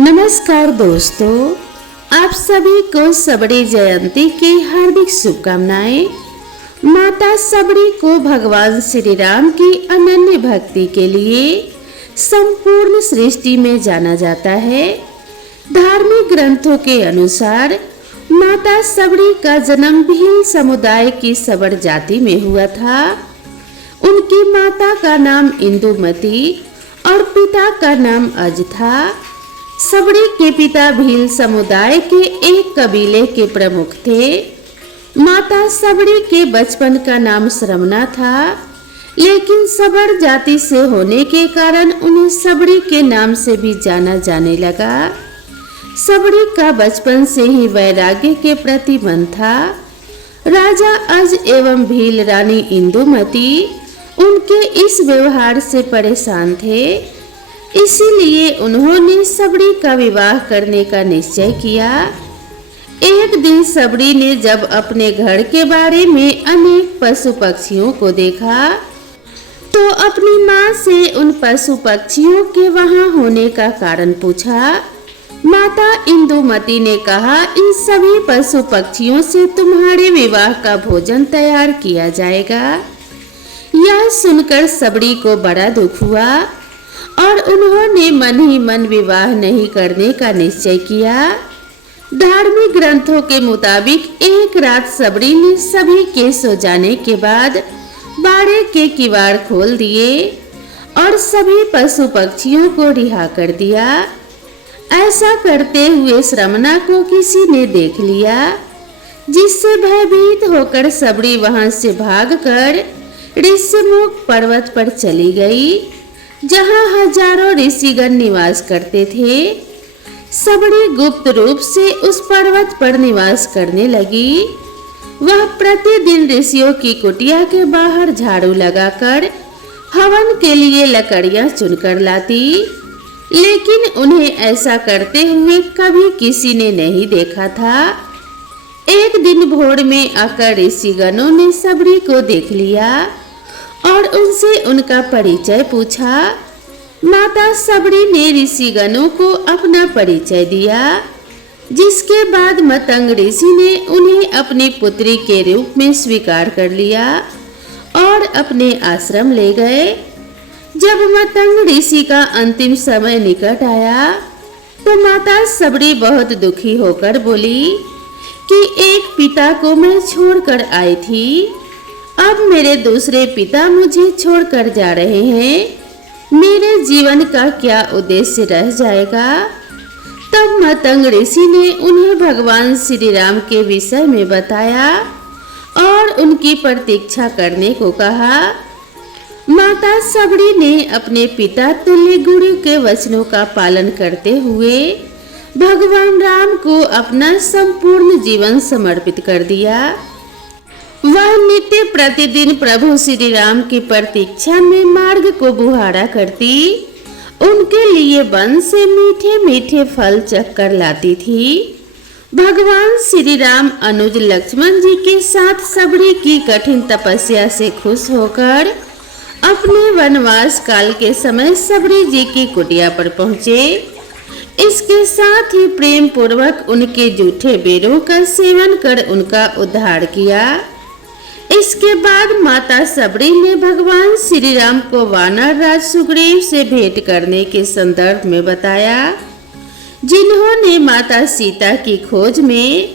नमस्कार दोस्तों, आप सभी को सबड़ी जयंती की हार्दिक शुभकामनाएं। माता सबड़ी को भगवान श्री राम की अनन्य भक्ति के लिए संपूर्ण सृष्टि में जाना जाता है। धार्मिक ग्रंथों के अनुसार माता सबड़ी का जन्म भील समुदाय की सबड़ जाति में हुआ था। उनकी माता का नाम इंदुमती और पिता का नाम अज था। सबड़ी के पिता भील समुदाय के एक कबीले के प्रमुख थे। माता सबड़ी के बचपन का नाम श्रमना था, लेकिन सबड़ जाति से होने के कारण उन्हें सबड़ी के नाम से भी जाना जाने लगा। सबड़ी का बचपन से ही वैराग्य के प्रति मन था। राजा अज एवं भील रानी इंदुमती उनके इस व्यवहार से परेशान थे, इसीलिए उन्होंने सबड़ी का विवाह करने का निश्चय किया। एक दिन सबड़ी ने जब अपने घर के बारे में अनेक पशु पक्षियों को देखा तो अपनी माँ से उन पशु पक्षियों के वहां होने का कारण पूछा। माता इंदुमती ने कहा, इन सभी पशु पक्षियों से तुम्हारे विवाह का भोजन तैयार किया जाएगा। यह सुनकर सबड़ी को बड़ा दुख हुआ और उन्होंने मन ही मन विवाह नहीं करने का निश्चय किया। धार्मिक ग्रंथों के मुताबिक एक रात सबड़ी ने सभी के सो जाने के बाद बाड़े के किवाड़ खोल दिए और सभी पशु पक्षियों को रिहा कर दिया। ऐसा करते हुए श्रमना को किसी ने देख लिया, जिससे भयभीत होकर सबड़ी वहां से भागकर ऋषिमुख पर्वत पर चली गई, जहां हजारों ऋषिगण निवास करते थे। सबड़ी गुप्त रूप से उस पर्वत पर निवास करने लगी। वह प्रतिदिन ऋषियों की कुटिया के बाहर झाड़ू लगाकर हवन के लिए लकड़ियां चुनकर लाती, लेकिन उन्हें ऐसा करते हुए कभी किसी ने नहीं देखा था। एक दिन भोर में आकर ऋषिगणों ने सबड़ी को देख लिया और उनसे उनका परिचय पूछा। माता सबड़ी ने ऋषिगणों को अपना परिचय दिया, जिसके बाद मतंग ऋषि ने उन्हें अपनी पुत्री के रूप में स्वीकार कर लिया और अपने आश्रम ले गए। जब मतंग ऋषि का अंतिम समय निकट आया तो माता सबड़ी बहुत दुखी होकर बोली कि एक पिता को मैं छोड़कर आई थी, अब मेरे दूसरे पिता मुझे छोड़कर जा रहे हैं, मेरे जीवन का क्या उद्देश्य रह जाएगा। तब मतंग ऋषि ने उन्हें भगवान श्री राम के विषय में बताया और उनकी प्रतीक्षा करने को कहा। माता सबड़ी ने अपने पिता तुल्य गुरु के वचनों का पालन करते हुए भगवान राम को अपना संपूर्ण जीवन समर्पित कर दिया। वह नित्य प्रतिदिन प्रभु श्री राम की प्रतीक्षा में मार्ग को बुहारा करती, उनके लिए वन से मीठे मीठे फल चख कर लाती थी। भगवान श्री राम अनुज लक्ष्मण जी के साथ सबड़ी की कठिन तपस्या से खुश होकर अपने वनवास काल के समय सबड़ी जी की कुटिया पर पहुँचे। इसके साथ ही प्रेम पूर्वक उनके जूठे बेरों का सेवन कर उनका उद्धार किया। इसके बाद माता सबड़ी ने भगवान श्री राम को वानर राज सुग्रीव से भेंट करने के संदर्भ में बताया, जिन्होंने माता सीता की खोज में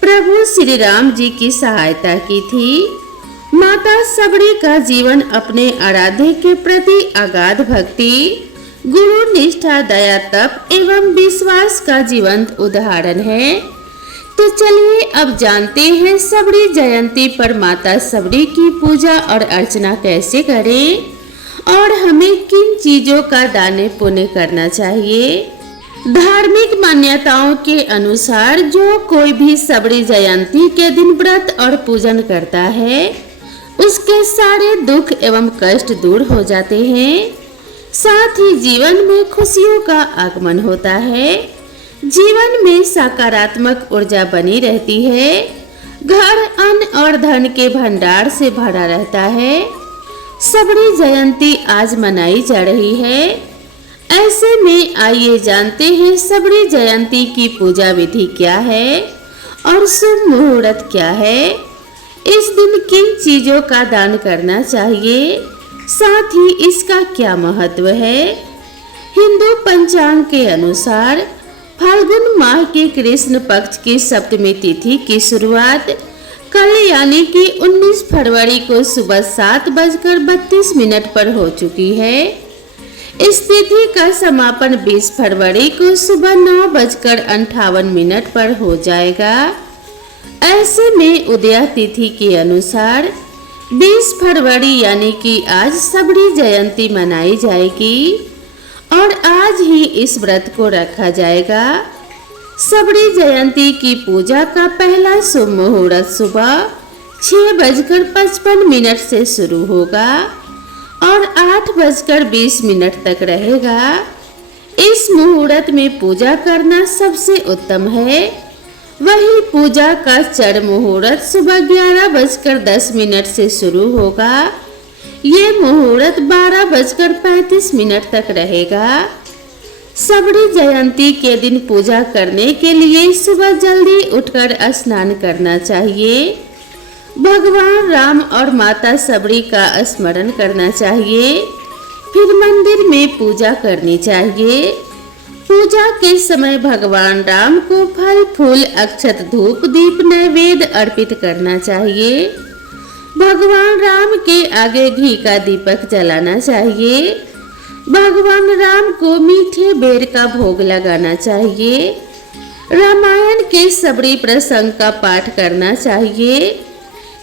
प्रभु श्री राम जी की सहायता की थी। माता सबड़ी का जीवन अपने आराध्य के प्रति अगाध भक्ति, गुरु निष्ठा, दया, तप एवं विश्वास का जीवंत उदाहरण है। तो चलिए अब जानते हैं सबड़ी जयंती पर माता सबड़ी की पूजा और अर्चना कैसे करें और हमें किन चीजों का दान पुण्य करना चाहिए। धार्मिक मान्यताओं के अनुसार जो कोई भी सबड़ी जयंती के दिन व्रत और पूजन करता है, उसके सारे दुख एवं कष्ट दूर हो जाते हैं। साथ ही जीवन में खुशियों का आगमन होता है। जीवन में सकारात्मक ऊर्जा बनी रहती है। घर अन्न और धन के भंडार से भरा रहता है। सबड़ी जयंती आज मनाई जा रही है। ऐसे में आइए जानते हैं सबरी जयंती की पूजा विधि क्या है और शुभ मुहूर्त क्या है। इस दिन किन चीजों का दान करना चाहिए, साथ ही इसका क्या महत्व है। हिंदू पंचांग के अनुसार फाल्गुन माह के कृष्ण पक्ष की सप्तमी तिथि की शुरुआत कल यानी कि 19 फरवरी को सुबह 7:32 पर हो चुकी है। इस तिथि का समापन 20 फरवरी को सुबह 9:58 पर हो जाएगा। ऐसे में उदया तिथि के अनुसार 20 फरवरी यानी कि आज सबरी जयंती मनाई जाएगी और आज ही इस व्रत को रखा जाएगा। सबरी जयंती की पूजा का पहला शुभ मुहूर्त सुबह 6:55 से शुरू होगा और 8:20 तक रहेगा। इस मुहूर्त में पूजा करना सबसे उत्तम है। वही पूजा का चर मुहूर्त सुबह 11:10 से शुरू होगा। ये मुहूर्त 12:35 तक रहेगा। सबरी जयंती के दिन पूजा करने के लिए सुबह जल्दी उठकर स्नान करना चाहिए। भगवान राम और माता सबरी का स्मरण करना चाहिए, फिर मंदिर में पूजा करनी चाहिए। पूजा के समय भगवान राम को फल फूल अक्षत धूप दीप नैवेद्य अर्पित करना चाहिए। भगवान राम के आगे घी का दीपक जलाना चाहिए। भगवान राम को मीठे बेर का भोग लगाना चाहिए। रामायण के सबरी प्रसंग का पाठ करना चाहिए।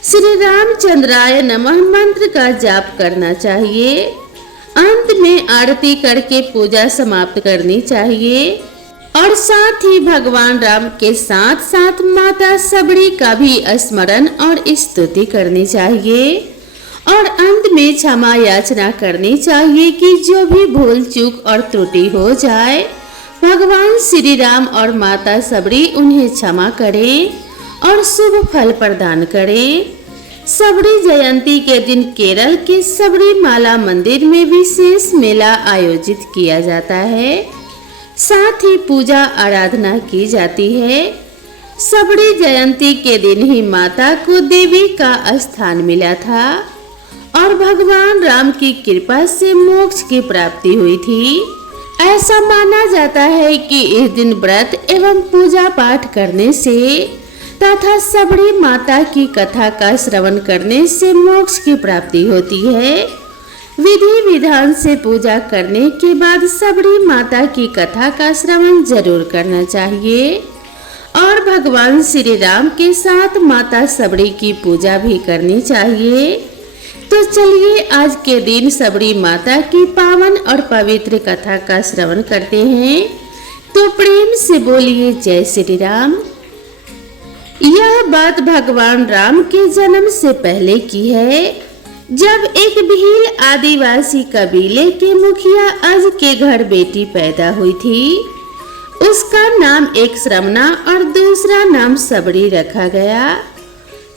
श्री रामचंद्राय नमः मंत्र का जाप करना चाहिए। अंत में आरती करके पूजा समाप्त करनी चाहिए और साथ ही भगवान राम के साथ साथ माता सबरी का भी स्मरण और स्तुति करनी चाहिए और अंत में क्षमा याचना करनी चाहिए कि जो भी भूल चूक और त्रुटि हो जाए भगवान श्री राम और माता सबरी उन्हें क्षमा करें और शुभ फल प्रदान करें। सबरी जयंती के दिन केरल के सबरीमाला मंदिर में विशेष मेला आयोजित किया जाता है। साथ ही पूजा आराधना की जाती है। सबरी जयंती के दिन ही माता को देवी का स्थान मिला था और भगवान राम की कृपा से मोक्ष की प्राप्ति हुई थी। ऐसा माना जाता है कि इस दिन व्रत एवं पूजा पाठ करने से तथा सबरी माता की कथा का श्रवण करने से मोक्ष की प्राप्ति होती है। विधि विधान से पूजा करने के बाद सबरी माता की कथा का श्रवण जरूर करना चाहिए और भगवान श्री राम के साथ माता सबरी की पूजा भी करनी चाहिए। तो चलिए आज के दिन सबरी माता की पावन और पवित्र कथा का श्रवण करते हैं। तो प्रेम से बोलिए जय श्री राम। यह बात भगवान राम के जन्म से पहले की है, जब एक भील आदिवासी कबीले के मुखिया अज के घर बेटी पैदा हुई थी। उसका नाम एक श्रमणा और दूसरा नाम सबरी रखा गया।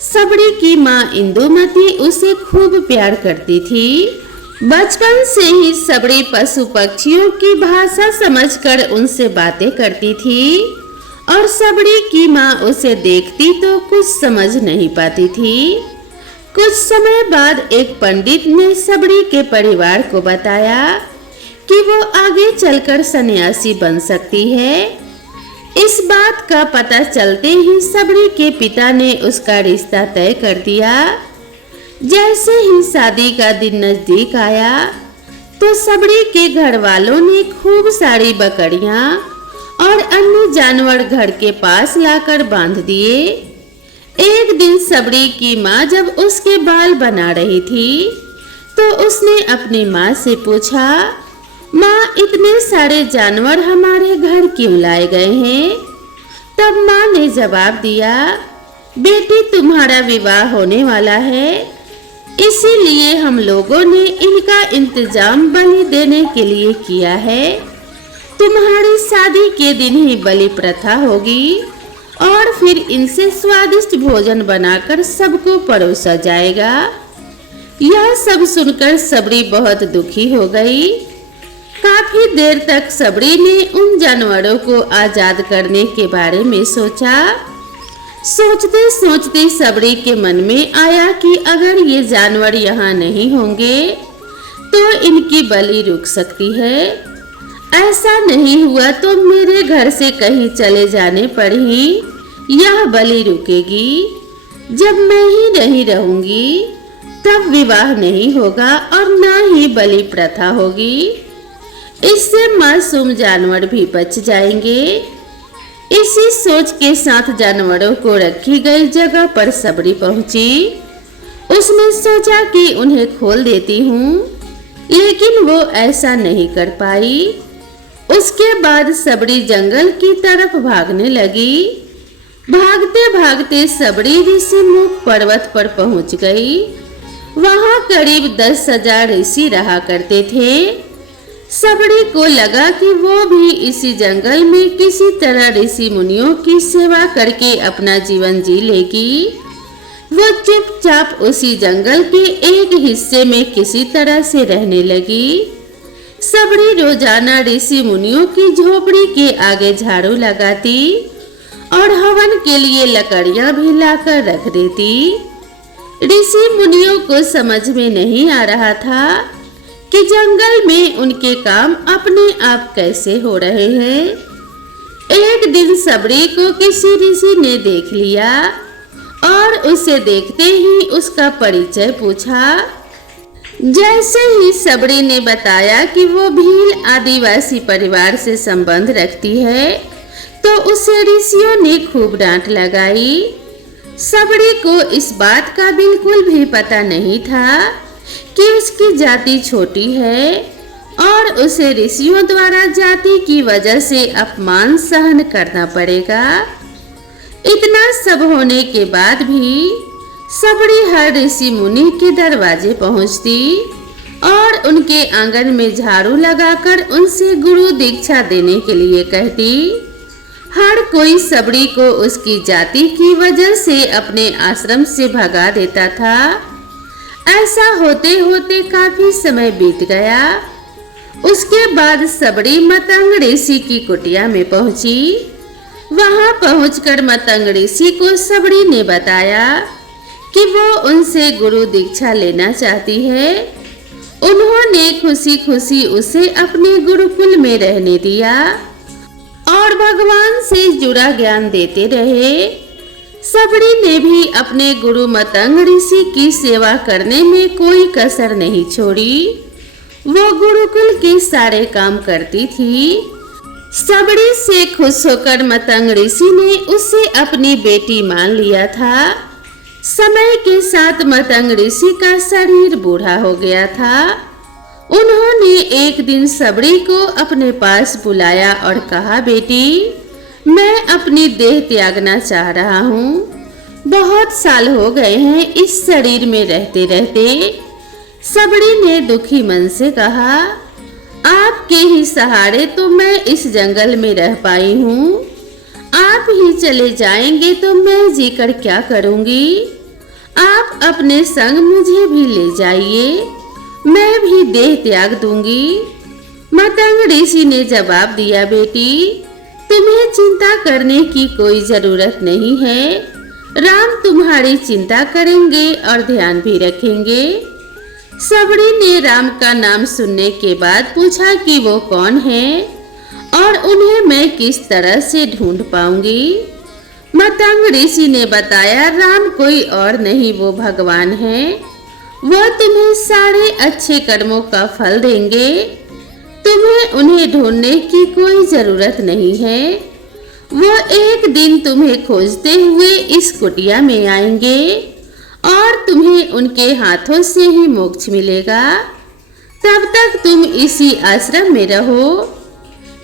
सबरी की माँ इंदुमती उसे खूब प्यार करती थी। बचपन से ही सबरी पशु पक्षियों की भाषा समझकर उनसे बातें करती थी और सबरी की माँ उसे देखती तो कुछ समझ नहीं पाती थी। कुछ समय बाद एक पंडित ने सबरी के परिवार को बताया कि वो आगे चलकर सन्यासी बन सकती है। इस बात का पता चलते ही सबरी के पिता ने उसका रिश्ता तय कर दिया। जैसे ही शादी का दिन नजदीक आया तो सबरी के घर वालों ने खूब सारी बकरियां और अन्य जानवर घर के पास लाकर बांध दिए। एक दिन सबरी की माँ जब उसके बाल बना रही थी तो उसने अपनी माँ से पूछा, माँ इतने सारे जानवर हमारे घर क्यों लाए गए हैं? तब माँ ने जवाब दिया, बेटी तुम्हारा विवाह होने वाला है, इसीलिए हम लोगों ने इनका इंतजाम बलि देने के लिए किया है। तुम्हारी शादी के दिन ही बलि प्रथा होगी और फिर इनसे स्वादिष्ट भोजन बनाकर सबको परोसा जाएगा। यह सब सुनकर सबरी बहुत दुखी हो गई। काफी देर तक सबड़ी ने उन जानवरों को आजाद करने के बारे में सोचा। सोचते सोचते सबड़ी के मन में आया कि अगर ये जानवर यहाँ नहीं होंगे तो इनकी बलि रुक सकती है। ऐसा नहीं हुआ तो मेरे घर से कहीं चले जाने पर ही यह बलि रुकेगी। जब मैं ही नहीं रहूंगी तब विवाह नहीं होगा और न ही बलि प्रथा होगी। इससे मासूम जानवर भी बच जाएंगे। इसी सोच के साथ जानवरों को रखी गई जगह पर सबड़ी पहुंची। उसने सोचा कि उन्हें खोल देती हूँ, लेकिन वो ऐसा नहीं कर पाई। उसके बाद सबड़ी जंगल की तरफ भागने लगी। भागते भागते सबड़ी ऋषिमुख पर्वत पर पहुंच गई। वहां करीब 10,000 ऋषि रहा करते थे। सबड़ी को लगा कि वो भी इसी जंगल में किसी तरह ऋषि मुनियों की सेवा करके अपना जीवन जी लेगी। वो चुपचाप उसी जंगल के एक हिस्से में किसी तरह से रहने लगी। सबड़ी रोजाना ऋषि मुनियों की झोपड़ी के आगे झाड़ू लगाती और हवन के लिए लकड़ियां भी लाकर रख देती। ऋषि मुनियों को समझ में नहीं आ रहा था कि जंगल में उनके काम अपने आप कैसे हो रहे हैं। एक दिन सबड़ी को किसी ऋषि ने देख लिया और उसे देखते ही उसका परिचय पूछा। जैसे ही सबड़ी ने बताया कि वो भील आदिवासी परिवार से संबंध रखती है तो उसे ऋषियों ने खूब डांट लगाई। सबड़ी को इस बात का बिल्कुल भी पता नहीं था कि उसकी जाति छोटी है और उसे ऋषियों द्वारा जाति की वजह से अपमान सहन करना पड़ेगा। इतना सब होने के बाद भी सबड़ी हर ऋषि मुनि के दरवाजे पहुंचती और उनके आंगन में झाड़ू लगाकर उनसे गुरु दीक्षा देने के लिए कहती। हर कोई सबड़ी को उसकी जाति की वजह से अपने आश्रम से भगा देता था। ऐसा होते होते काफी समय बीत गया। उसके बाद सबड़ी मतंग ऋषि की कुटिया में पहुंची। वहां पहुंचकर मतंग ऋषि को सबड़ी ने बताया कि वो उनसे गुरु दीक्षा लेना चाहती है। उन्होंने खुशी खुशी उसे अपने गुरुकुल में रहने दिया और भगवान से जुड़ा ज्ञान देते रहे। सबड़ी ने भी अपने गुरु मतंग ऋषि की सेवा करने में कोई कसर नहीं छोड़ी। वो गुरुकुल के सारे काम करती थी। सबड़ी से खुश होकर मतंग ऋषि ने उसे अपनी बेटी मान लिया था। समय के साथ मतंग ऋषि का शरीर बूढ़ा हो गया था। उन्होंने एक दिन सबड़ी को अपने पास बुलाया और कहा, बेटी, मैं अपनी देह त्यागना चाह रहा हूँ। बहुत साल हो गए हैं इस शरीर में रहते रहते। सबड़ी ने दुखी मन से कहा, आपके ही सहारे तो मैं इस जंगल में रह पाई हूँ। आप ही चले जाएंगे तो मैं जीकर क्या करूँगी। आप अपने संग मुझे भी ले जाइए, मैं भी देह त्याग दूंगी। मतंग ऋषि ने जवाब दिया, बेटी, तुम्हें चिंता करने की कोई जरूरत नहीं है। राम तुम्हारी चिंता करेंगे और ध्यान भी रखेंगे। सबड़ी ने राम का नाम सुनने के बाद पूछा कि वो कौन है और उन्हें मैं किस तरह से ढूंढ पाऊंगी। मतंग ऋषि ने बताया, राम कोई और नहीं, वो भगवान है। वो तुम्हें सारे अच्छे कर्मों का फल देंगे। तुम्हें उन्हें ढूंढने की कोई जरूरत नहीं है। वो एक दिन तुम्हें खोजते हुए इस कुटिया में आएंगे और तुम्हें उनके हाथों से ही मोक्ष मिलेगा। तब तक तुम इसी आश्रम में रहो।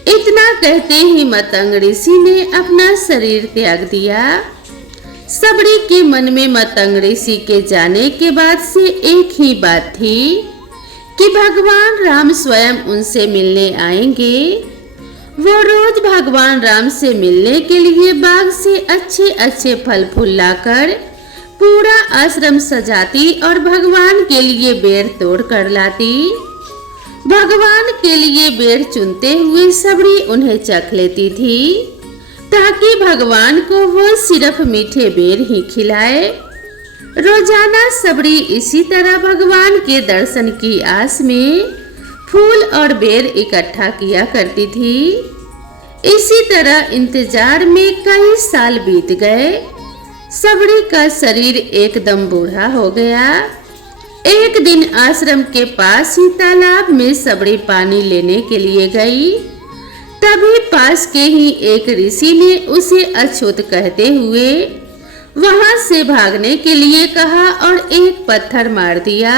इतना कहते ही मतंग ऋषि ने अपना शरीर त्याग दिया। सबड़ी के मन में मतंग ऋषि के जाने के बाद से एक ही बात थी कि भगवान राम स्वयं उनसे मिलने आएंगे। वो रोज भगवान राम से मिलने के लिए बाग से अच्छे अच्छे फल फूल लाकर पूरा आश्रम सजाती और भगवान के लिए बेर तोड़ कर लाती। भगवान के लिए बेर चुनते हुए सबड़ी उन्हें चख लेती थी ताकि भगवान को वो सिर्फ मीठे बेर ही खिलाए। रोजाना सबड़ी इसी तरह भगवान के दर्शन की आस में फूल और बेर इकट्ठा किया करती थी। इसी तरह इंतजार में कई साल बीत गए। सबड़ी का शरीर एकदम बूढ़ा हो गया। एक दिन आश्रम के पास ही तालाब में सबड़ी पानी लेने के लिए गई। तभी पास के ही एक ऋषि ने उसे अछूत कहते हुए वहां से भागने के लिए कहा और एक पत्थर मार दिया।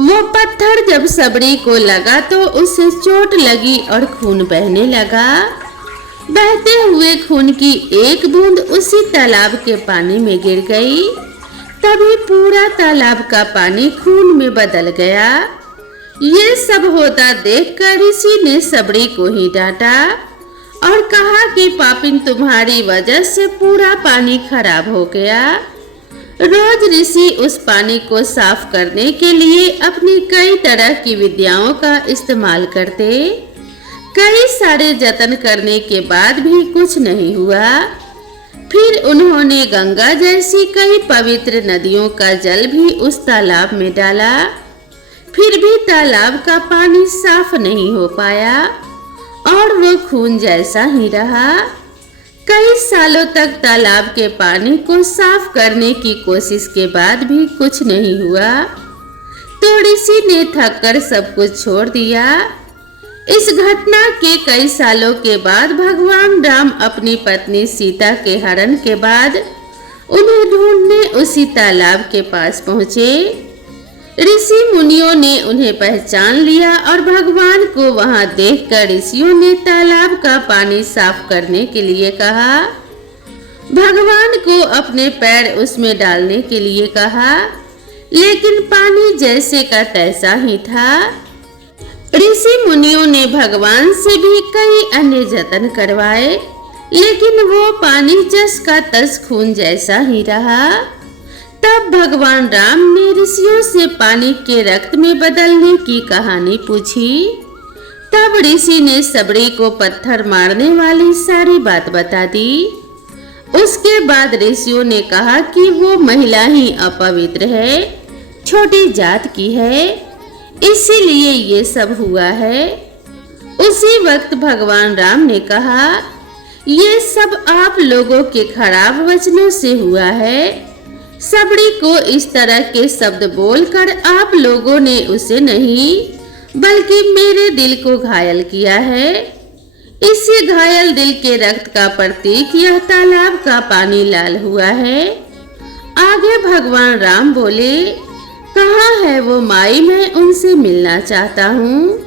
वो पत्थर जब सबड़ी को लगा तो उसे चोट लगी और खून बहने लगा। बहते हुए खून की एक बूंद उसी तालाब के पानी में गिर गई। तभी पूरा तालाब का पानी खून में बदल गया। ये सब होता देखकर ऋषि ने सबड़ी को ही डांटा और कहा कि पापिन, तुम्हारी वजह से पूरा पानी खराब हो गया। रोज ऋषि उस पानी को साफ करने के लिए अपनी कई तरह की विद्याओं का इस्तेमाल करते। कई सारे जतन करने के बाद भी कुछ नहीं हुआ। फिर उन्होंने गंगा जैसी कई पवित्र नदियों का जल भी उस तालाब में डाला। फिर भी तालाब का पानी साफ नहीं हो पाया और वो खून जैसा ही रहा। कई सालों तक तालाब के पानी को साफ करने की कोशिश के बाद भी कुछ नहीं हुआ तो ऋषि ने थककर सब कुछ छोड़ दिया। इस घटना के कई सालों के बाद भगवान राम अपनी पत्नी सीता के हरण के बाद उन्हें ढूंढने उसी तालाब के पास पहुंचे। ऋषि मुनियों ने उन्हें पहचान लिया और भगवान को वहां देखकर ऋषियों ने तालाब का पानी साफ करने के लिए कहा। भगवान को अपने पैर उसमें डालने के लिए कहा, लेकिन पानी जैसे का तैसा ही था। ऋषि मुनियों ने भगवान से भी कई अन्य जतन करवाए, लेकिन वो पानी जस का तस खून जैसा ही रहा। तब भगवान राम ने ऋषियों से पानी के रक्त में बदलने की कहानी पूछी। तब ऋषि ने सबड़ी को पत्थर मारने वाली सारी बात बता दी। उसके बाद ऋषियों ने कहा कि वो महिला ही अपवित्र है, छोटी जात की है, इसीलिए ये सब हुआ है। उसी वक्त भगवान राम ने कहा, ये सब आप लोगों के खराब वचनों से हुआ है। सबड़ी को इस तरह के शब्द बोलकर आप लोगों ने उसे नहीं बल्कि मेरे दिल को घायल किया है। इसी घायल दिल के रक्त का प्रतीक यह तालाब का पानी लाल हुआ है। आगे भगवान राम बोले, कहाँ है वो माई, मैं उनसे मिलना चाहता हूँ।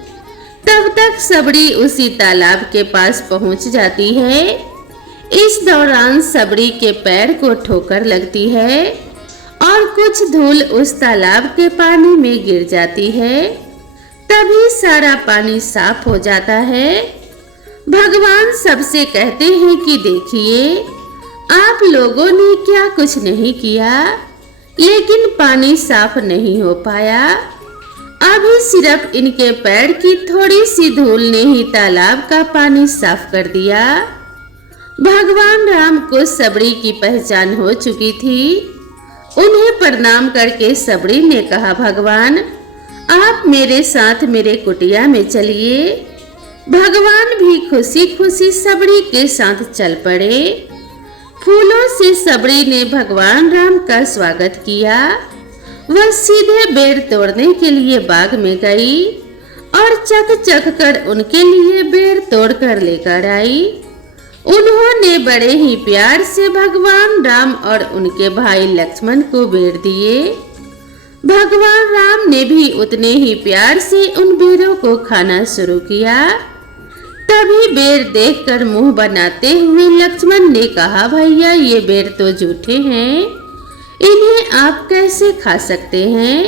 तब तक सबड़ी उसी तालाब के पास पहुँच जाती है। इस दौरान सबड़ी के पैर को ठोकर लगती है और कुछ धूल उस तालाब के पानी में गिर जाती है। तभी सारा पानी साफ हो जाता है। भगवान सबसे कहते हैं कि देखिए, आप लोगों ने क्या कुछ नहीं किया, लेकिन पानी साफ नहीं हो पाया। अभी सिर्फ इनके पैर की थोड़ी सी धूल ने ही तालाब का पानी साफ कर दिया। भगवान राम को सबड़ी की पहचान हो चुकी थी। उन्हें प्रणाम करके सबड़ी ने कहा, भगवान आप मेरे साथ मेरे कुटिया में चलिए। भगवान भी खुशी खुशी सबड़ी के साथ चल पड़े। फूलों से सबड़ी ने भगवान राम का स्वागत किया। वह सीधे बेर तोड़ने के लिए बाग में गई और चक चक कर उनके लिए बेर तोड़ कर लेकर आई। उन्होंने बड़े ही प्यार से भगवान राम और उनके भाई लक्ष्मण को बेर दिए। भगवान राम ने भी उतने ही प्यार से उन बेरों को खाना शुरू किया। तभी बेर देखकर मुंह बनाते हुए लक्ष्मण ने कहा, भैया ये बेर तो जूठे हैं, इन्हें आप कैसे खा सकते हैं?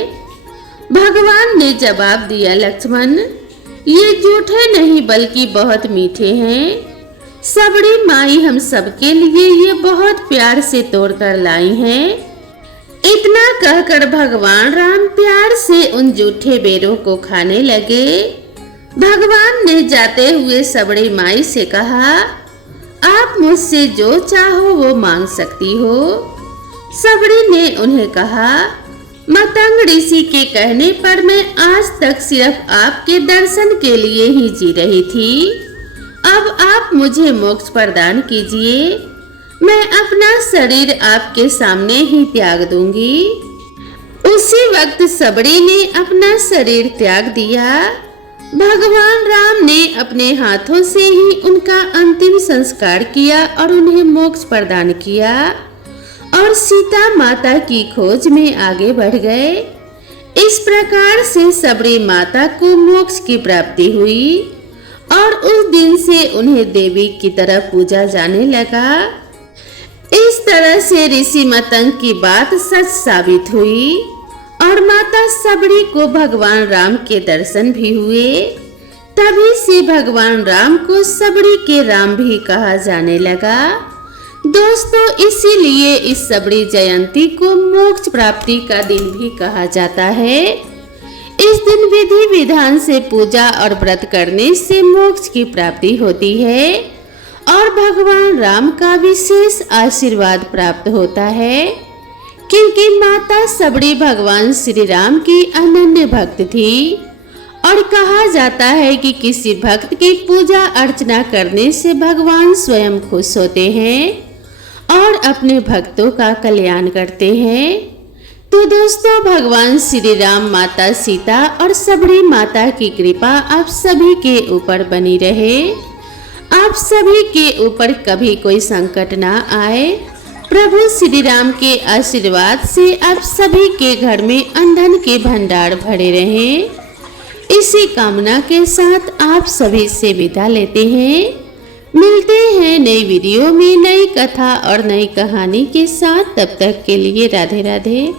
भगवान ने जवाब दिया, लक्ष्मण ये जूठे नहीं बल्कि बहुत मीठे हैं। सबड़ी माई हम सबके लिए ये बहुत प्यार से तोड़कर लाई हैं। इतना कहकर भगवान राम प्यार से उन जूठे बेरों को खाने लगे। भगवान ने जाते हुए सबड़ी माई से कहा, आप मुझसे जो चाहो वो मांग सकती हो। सबड़ी ने उन्हें कहा, मतंग ऋषि के कहने पर मैं आज तक सिर्फ आपके दर्शन के लिए ही जी रही थी। अब आप मुझे मोक्ष प्रदान कीजिए। मैं अपना शरीर आपके सामने ही त्याग दूंगी। उसी वक्त सबड़ी ने अपना शरीर त्याग दिया। भगवान राम ने अपने हाथों से ही उनका अंतिम संस्कार किया और उन्हें मोक्ष प्रदान किया और सीता माता की खोज में आगे बढ़ गए। इस प्रकार से सबरी माता को मोक्ष की प्राप्ति हुई और उस दिन से उन्हें देवी की तरह पूजा जाने लगा। इस तरह से ऋषि मतंग की बात सच साबित हुई और माता सबरी को भगवान राम के दर्शन भी हुए। तभी से भगवान राम को सबरी के राम भी कहा जाने लगा। दोस्तों, इसीलिए इस सबरी जयंती को मोक्ष प्राप्ति का दिन भी कहा जाता है। इस दिन विधि विधान से पूजा और व्रत करने से मोक्ष की प्राप्ति होती है और भगवान राम का विशेष आशीर्वाद प्राप्त होता है, क्योंकि माता सबरी भगवान श्री राम की अनन्य भक्त थी और कहा जाता है कि किसी भक्त की पूजा अर्चना करने से भगवान स्वयं खुश होते हैं और अपने भक्तों का कल्याण करते हैं। तो दोस्तों, भगवान श्री राम, माता सीता और सबरी माता की कृपा आप सभी के ऊपर बनी रहे। आप सभी के ऊपर कभी कोई संकट ना आए। प्रभु श्री राम के आशीर्वाद से आप सभी के घर में अन्न के भंडार भरे रहें। इसी कामना के साथ आप सभी से विदा लेते हैं। मिलते हैं नई वीडियो में नई कथा और नई कहानी के साथ। तब तक के लिए राधे राधे।